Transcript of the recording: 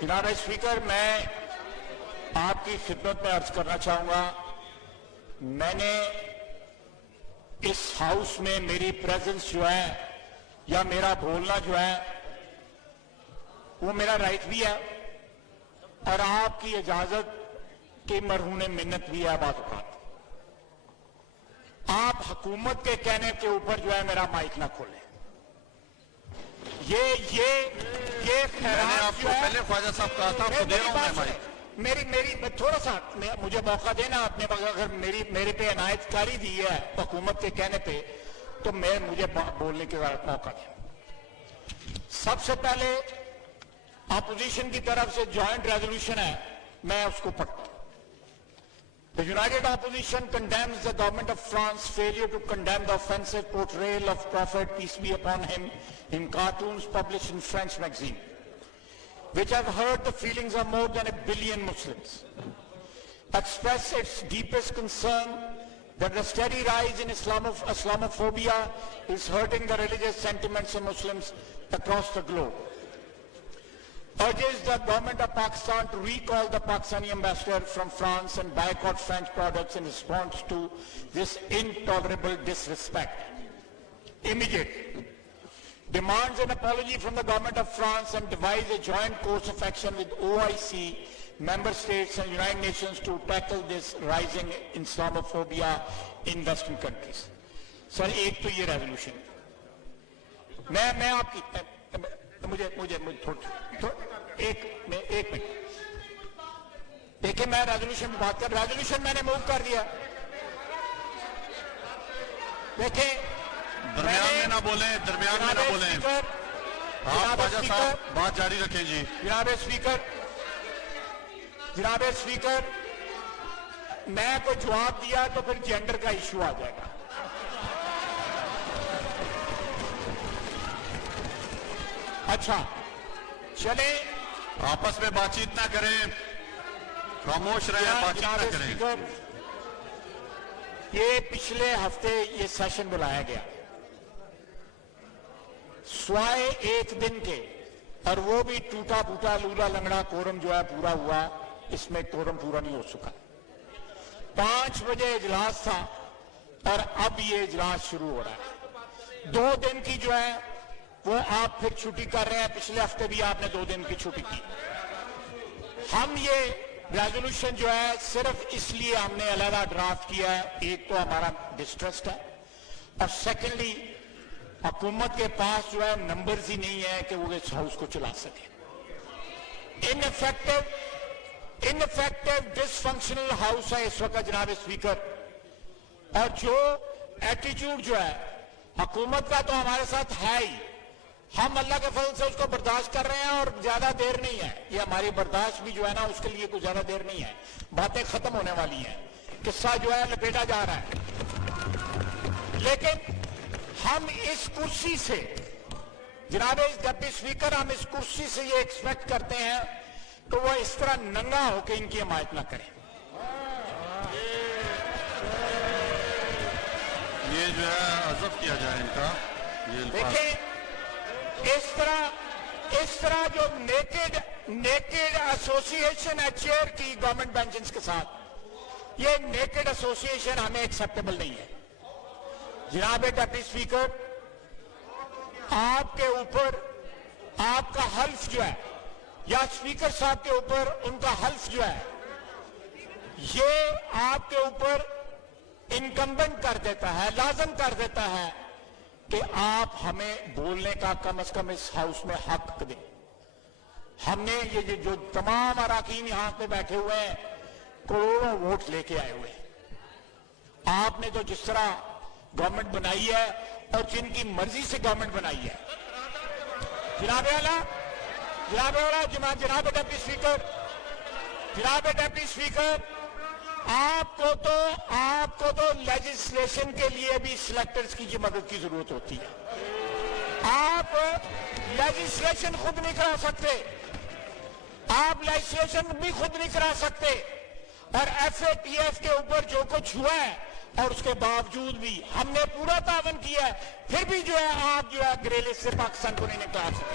جناب اسپیکر، میں آپ کی خدمت میں عرض کرنا چاہوں گا، میں نے اس ہاؤس میں میری پریزنس جو ہے یا میرا بولنا جو ہے وہ میرا رائٹ بھی ہے اور آپ کی اجازت کی مرہون منت بھی ہے بعض اوقات۔ آپ حکومت کے کہنے کے اوپر جو ہے میرا مائک نہ کھولیں۔ یہ آپ کو پہلے خواجہ صاحب کہا تھا، آپ کو دے رہا ہوں میں مائک۔ میری تھوڑا سا مجھے موقع دینا، آپ نے اگر میرے پہ عنایت کاری دی ہے حکومت کے کہنے پہ تو مجھے بولنے کے موقع دیں۔ سب سے پہلے اپوزیشن کی طرف سے جوائنٹ ریزولوشن ہے، میں اس کو پڑھتا ہوں۔ The United Opposition condemns the government of France's failure to condemn the offensive portrayal of Prophet, peace be upon him, in cartoons published in French magazine, which have hurt the feelings of more than 1 billion Muslims. Express its deepest concern that the steady rise in Islamophobia is hurting the religious sentiments of Muslims across the globe. Urges the government of Pakistan to recall the Pakistani ambassador from France and boycott French products in response to this intolerable disrespect. Immediately demands an apology from the government of France and devise a joint course of action with OIC, member states and United Nations to tackle this rising Islamophobia in Western countries. سر ایک تو یہ resolution میں آپ کی مجھے ایک minute دیکھیں، میں ریزولوشن میں بات کر، ریزولوشن میں نے موو کر دیا۔ دیکھیں درمیان میں نہ بولیں، درمیان میں نہ بولیں، آپ خواجہ صاحب بات جاری رکھیں جی۔ جناب اسپیکر، میں کو جواب دیا تو پھر جینڈر کا ایشو آ جائے گا۔ اچھا چلیں، آپس میں بات چیت نہ کریں، خاموش رہیں، بات چیت نہ کریں۔ اسپیکر، یہ پچھلے ہفتے یہ سیشن بلایا گیا سوائے ایک دن کے، اور وہ بھی ٹوٹا پھوٹا لولا لنگڑا کورم جو ہے پورا ہوا، اس میں کورم پورا نہیں ہو سکا۔ 5 بجے اجلاس تھا اور اب یہ اجلاس شروع ہو رہا ہے۔ 2 دن کی جو ہے وہ آپ پھر چھٹی کر رہے ہیں، پچھلے ہفتے بھی آپ نے 2 دن کی چھٹی کی۔ ہم یہ ریزولوشن جو ہے صرف اس لیے ہم نے علیحدہ ڈرافٹ کیا ہے، ایک تو ہمارا ڈسٹرسٹ ہے اور سیکنڈلی حکومت کے پاس جو ہے نمبرز ہی نہیں ہے کہ وہ اس ہاؤس کو چلا سکے۔ انفیکٹو ڈس فنکشنل ہاؤس ہے اس وقت جناب اسپیکر، اور جو ایٹیچیوڈ جو ہے حکومت کا تو ہمارے ساتھ ہے ہی، ہم اللہ کے فضل سے اس کو برداشت کر رہے ہیں اور زیادہ دیر نہیں ہے، یہ ہماری برداشت بھی جو ہے نا اس کے لیے کوئی زیادہ دیر نہیں ہے، باتیں ختم ہونے والی ہیں، قصہ جو ہے لپیٹا جا رہا ہے۔ لیکن ہم اس کرسی سے جناب ڈپٹی اسپیکر، ہم اس کرسی سے یہ ایکسپیکٹ کرتے ہیں کہ وہ اس طرح ننگا ہو کے ان کی حمایت نہ کریں۔ یہ جو ہے حذف کیا جائے ان کا یہ الفاظ۔ دیکھیں اس طرح جو نیکڈ ایسوسیشن ہے چیئر کی گورنمنٹ بینچز کے ساتھ، یہ نیکڈ ایسوسیشن ہمیں ایکسیپٹیبل نہیں ہے۔ جناب ڈپٹی اسپیکر، آپ کے اوپر آپ کا حلف جو ہے یا اسپیکر صاحب کے اوپر ان کا حلف جو ہے، یہ آپ کے اوپر انکمبنٹ کر دیتا ہے، لازم کر دیتا ہے کہ آپ ہمیں بولنے کا کم از کم اس ہاؤس میں حق دیں۔ ہم نے یہ جو تمام اراکین یہاں پہ بیٹھے ہوئے ہیں کروڑوں ووٹ لے کے آئے ہوئے ہیں۔ آپ نے تو جس طرح گورنمنٹ بنائی ہے اور جن کی مرضی سے گورنمنٹ بنائی ہے، جناب ڈپٹی اسپیکر، آپ کو تو لیجسلیشن کے لیے بھی سلیکٹرز کی مدد کی ضرورت ہوتی ہے۔ آپ لیجسلیشن خود نہیں کرا سکتے، آپ لیجسلیشن بھی خود نہیں کرا سکتے، اور ایف اے ٹی ایف کے اوپر جو کچھ ہوا ہے اور اس کے باوجود بھی ہم نے پورا تعاون کیا ہے، پھر بھی جو ہے آپ جو ہے گریلے سے پاکستان کو نہیں نکال سکتے۔